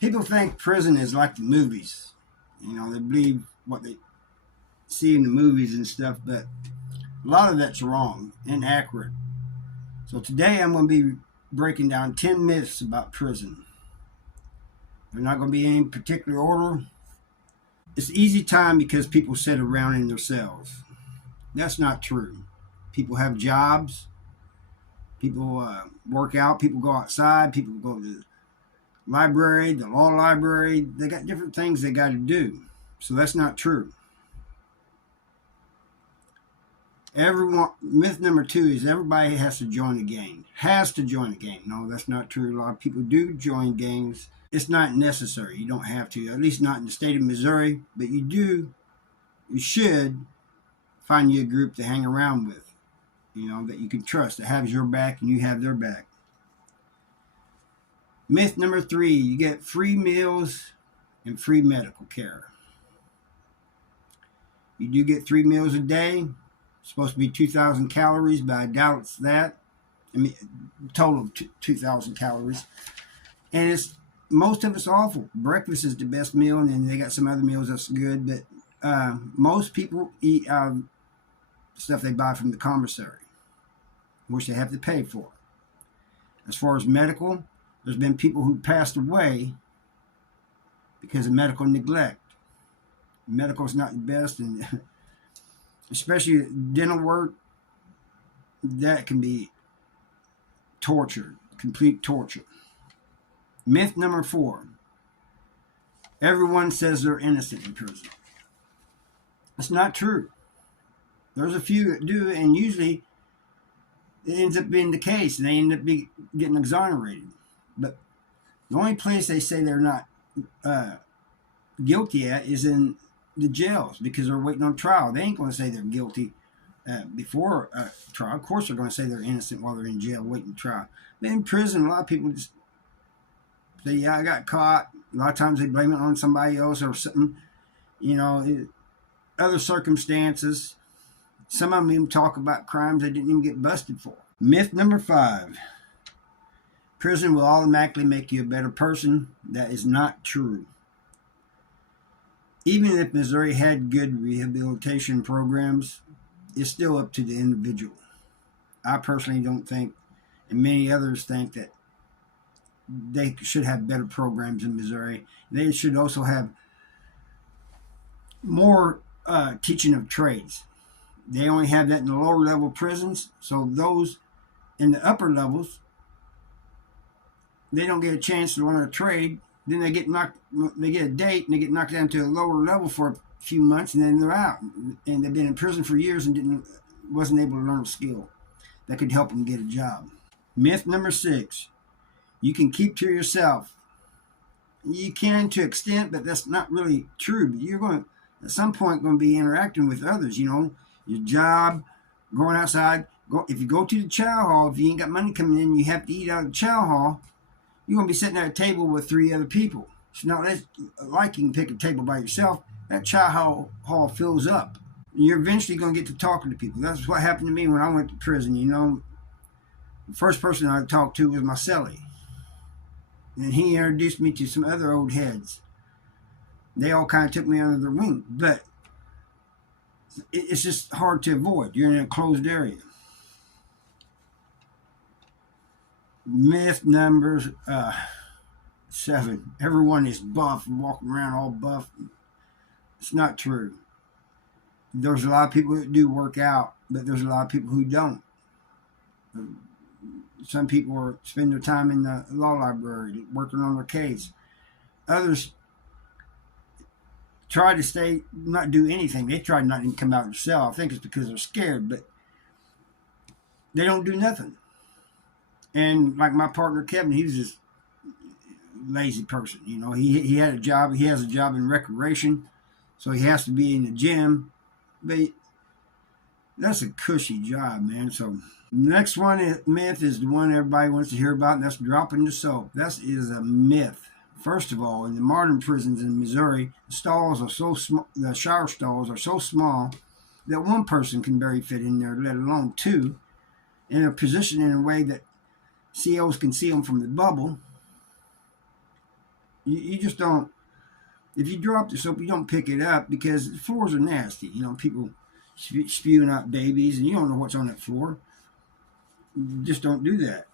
People think prison is like the movies. You know, they believe what they see in the movies and stuff, but a lot of that's wrong, inaccurate. So today I'm going to be breaking down 10 myths about prison. They're not going to be in any particular order. It's easy time because people sit around in their cells. That's not true. People have jobs. People work out. People go outside. People go to the library, the law library. They got different things they got to do. So that's not true. Everyone. Myth number 2 is everybody has to join a gang. Has to join a gang. No, that's not true. A lot of people do join gangs. It's not necessary. You don't have to. At least not in the state of Missouri. But you should find you a group to hang around with. You know, that you can trust, that has your back and you have their back. Myth number 3, you get free meals and free medical care. You do get 3 meals a day. It's supposed to be 2,000 calories, but I doubt it's that. I mean, total of 2,000 calories. And most of it's awful. Breakfast is the best meal, and then they got some other meals that's good, but most people eat stuff they buy from the commissary, which they have to pay for. As far as medical, there's been people who passed away because of medical neglect. Medical is not the best, and especially dental work, that can be torture, complete torture. Myth number 4, everyone says they're innocent in prison. That's not true. There's a few that do, and usually it ends up being the case. They end up getting exonerated. But the only place they say they're not guilty at is in the jails because they're waiting on trial. They ain't going to say they're guilty before trial. Of course, they're going to say they're innocent while they're in jail waiting trial. But in prison, a lot of people just say, yeah, I got caught. A lot of times they blame it on somebody else or something, you know, other circumstances. Some of them even talk about crimes they didn't even get busted for. Myth number 5, prison will automatically make you a better person. That is not true. Even if Missouri had good rehabilitation programs, it's still up to the individual. I personally don't think, and many others think, that they should have better programs in Missouri. They should also have more teaching of trades. They only have that in the lower level prisons, so those in the upper levels, they don't get a chance to learn a trade. Then they get a date, and they get knocked down to a lower level for a few months, and then they're out. And they've been in prison for years and wasn't able to learn a skill that could help them get a job. Myth number 6, you can keep to yourself. You can to an extent, but that's not really true. But you're going to, at some point, going to be interacting with others, you know, your job, going outside. If you go to the chow hall, if you ain't got money coming in, you have to eat out of the chow hall, you're going to be sitting at a table with 3 other people. It's not like you can pick a table by yourself. That chow hall fills up. You're eventually going to get to talking to people. That's what happened to me when I went to prison, you know. The first person I talked to was my cellie. And he introduced me to some other old heads. They all kind of took me under their wing. But it's just hard to avoid. You're in a closed area. Myth number 7. Everyone is buff and walking around all buff. It's not true. There's a lot of people that do work out, but there's a lot of people who don't. Some people spend their time in the law library working on their case. Others try to not do anything. They try not to come out of their cell. I think it's because they're scared, but they don't do nothing. And like my partner Kevin, he was just a lazy person. You know, he had a job. He has a job in recreation, so he has to be in the gym. But that's a cushy job, man. So the next myth is the one everybody wants to hear about, and that's dropping the soap. That is a myth. First of all, in the modern prisons in Missouri, the stalls are so small. The shower stalls are so small that one person can barely fit in there, let alone 2. And they're positioned in a way that COs can see them from the bubble. You just don't. If you drop the soap, you don't pick it up because the floors are nasty. You know, people spewing out babies, and you don't know what's on that floor. You just don't do that.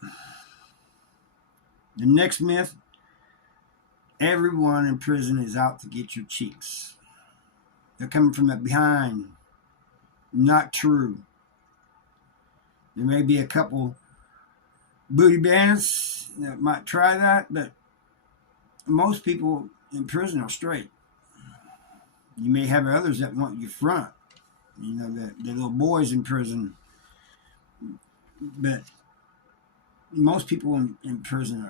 The next myth: everyone in prison is out to get your cheeks. They're coming from the behind. Not true. There may be a couple booty bandits that might try that, but most people in prison are straight. You may have others that want you front. You know, the little boys in prison. But most people in prison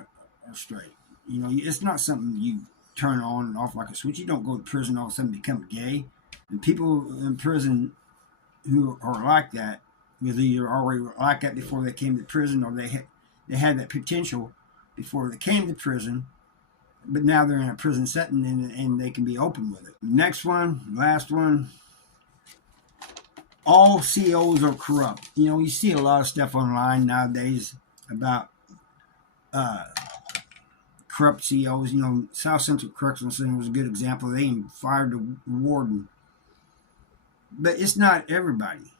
are straight. You know, it's not something you turn on and off like a switch. You don't go to prison all of a sudden become gay. And people in prison who are like that, whether you're already like that before they came to prison, or they had that potential before they came to prison, but now they're in a prison setting and they can be open with it. Next one, last one. All COs are corrupt. You know, you see a lot of stuff online nowadays about corrupt COs. You know, South Central Correctional Center was a good example. They even fired the warden. But it's not everybody.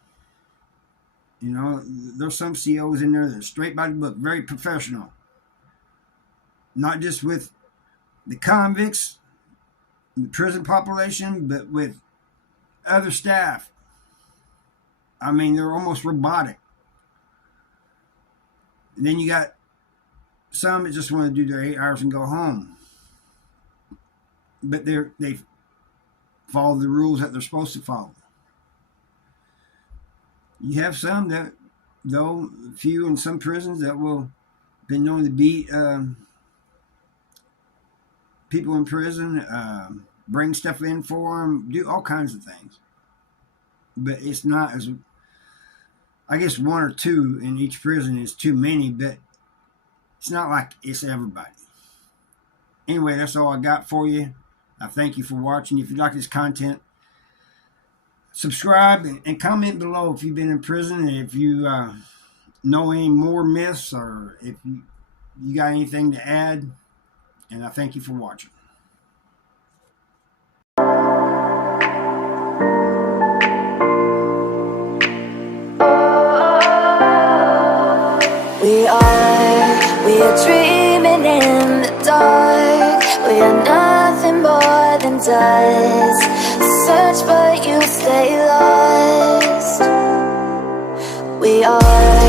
You know, there's some COs in there that are straight by the book, very professional. Not just with the convicts, the prison population, but with other staff. I mean, they're almost robotic. And then you got some that just want to do their 8 hours and go home. But they follow the rules that they're supposed to follow. You have some that, though, a few in some prisons that will been known to beat people in prison, bring stuff in for them, do all kinds of things. But it's not as, I guess 1 or 2 in each prison is too many, but it's not like it's everybody. Anyway, that's all I got for you. I thank you for watching. If you like this content, subscribe and comment below if you've been in prison, and if you know any more myths, or if you got anything to add. And I thank you for watching. We are dreaming in the dark. We are nothing more than dust. Search but you stay lost. We are